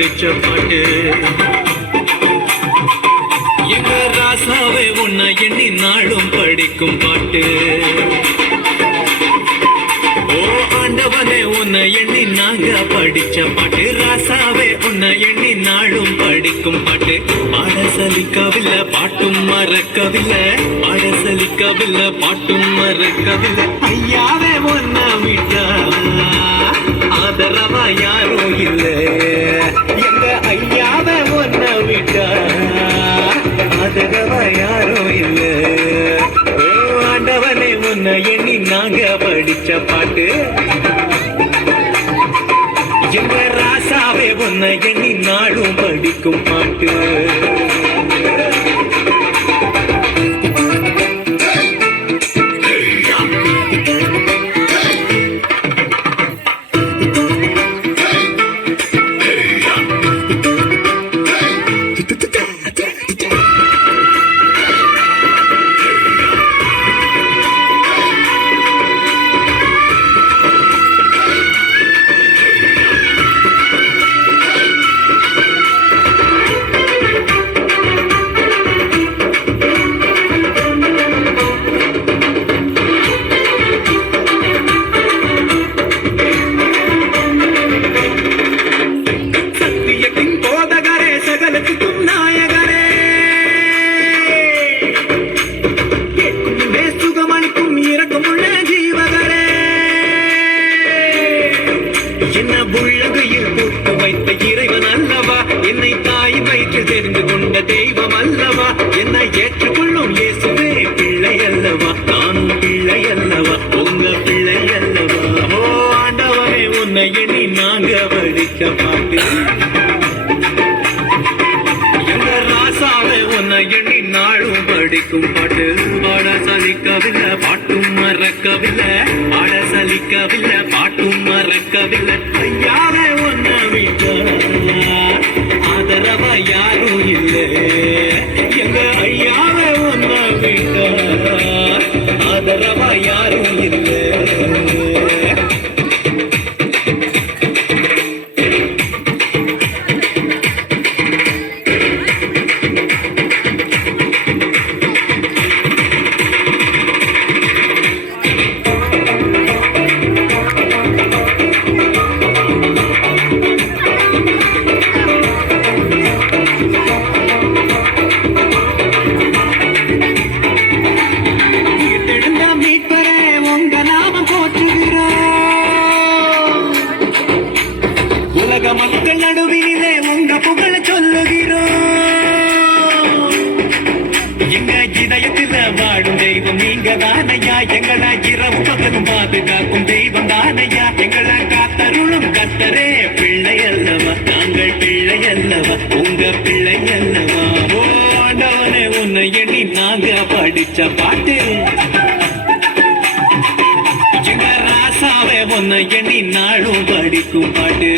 படிச்ச பாட்டு எங்க ராசாவே உன்னை எண்ணி நாளும் படிக்கும் பாட்டு ஓ ஆண்டவனே உன்னை எண்ணி நாங்க படிச்ச பாட்டு ராசாவே உன்னை எண்ணி நாளும் படிக்கும் பாட்டு பாட சலிக்கவில்லை பாட்டும் மறக்கவில்லை பாட சலிக்கவில்லை பாட்டும் மறக்கவில்லை ஐயாவே உன்னை விட்டா ஆதரவா யாரும் இல்லை எங்க ஐயாவே உன்னை விட்டா ஆதரவா யாரும் இல்லை ஆண்டவனே உன்னை எண்ணி நாங்க படிச்ச பாட்டு எங்க ராசாவே உன்னை எண்ணி நாளும் படிக்கும் பாட்டு என்ன புள்ளகையில் போட்டு வைத்த இறைவன் அல்லவா என்னை தாய் வயிற்றில் தெரிந்து கொண்ட தெய்வம் அல்லவா என்னை ஏற்றுக்கொள்ளும் இயேசுவே பிள்ளை அல்லவா நானும் பிள்ளை அல்லவா உங்க பிள்ளை அல்லவா ஓ ஆண்டவரே உன்னை எண்ணி நாங்க படிக்க பாட்டு எங்க ராசாவே உன்னை எண்ணி நாளும் படிக்கும் பாட்டு பாட சலிக்கவில்லை பாட்டும் மறக்கவில்லை பாட சலிக்கவில்லை பாட்டும் மறக்கவில்லை ஐயாவே உன்னை விட்டா ஆதரவா யாரும் இல்லை எங்க ஐயாவே உன்னை விட்டா ஆதரவா யாரும் இல்லை உலக மக்கள் நடுவிலே உங்க புகழ சொல்லுகிறோம் எங்க இதயத்தில் வாடும் தெய்வம் நீங்க தானையா எங்களை இரவு பகலும் பாதுகாக்கும் தெய்வம் தானையா எங்களை காத்தருளும் கத்தரே பிள்ளை அல்லவா நாங்கள் பிள்ளை அல்லவா உங்க பிள்ளை அல்லவா ஓ ஆண்டவனே உன்னை எண்ணி நாங்க படிச்ச பாட்டு உன்னை எண்ணி நாளும் படிக்கும் பாட்டு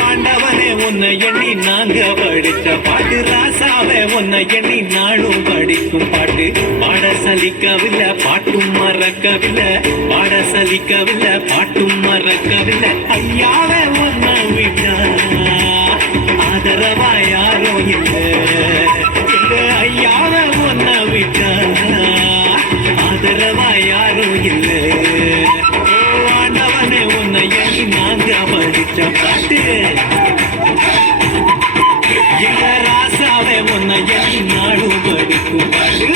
ஆண்டவனே உன்னை எண்ணி நாங்க படிச்ச பாட்டு ராசாவே உன்னை எண்ணி நாளும் படிக்கும் பாட்டு பாட சலிக்கவில்லை பாட்டும் மறக்கவில்லை பாட சலிக்கவில்லை பாட்டும் மறக்கவில்லை ஐயாவே உன்னை விட்டா ஆதரவா யாரும் இல்லை எங்க ஐயாவே உன்னை விட்டா ஆதரவா யாரும் இல்லை ஆண்டவனே உன்னை எண்ணி நாங்க படிச்ச பாட்டு எங்க ராசாவே உன்னை எண்ணி நாளும் படிக்கும் பாட்டு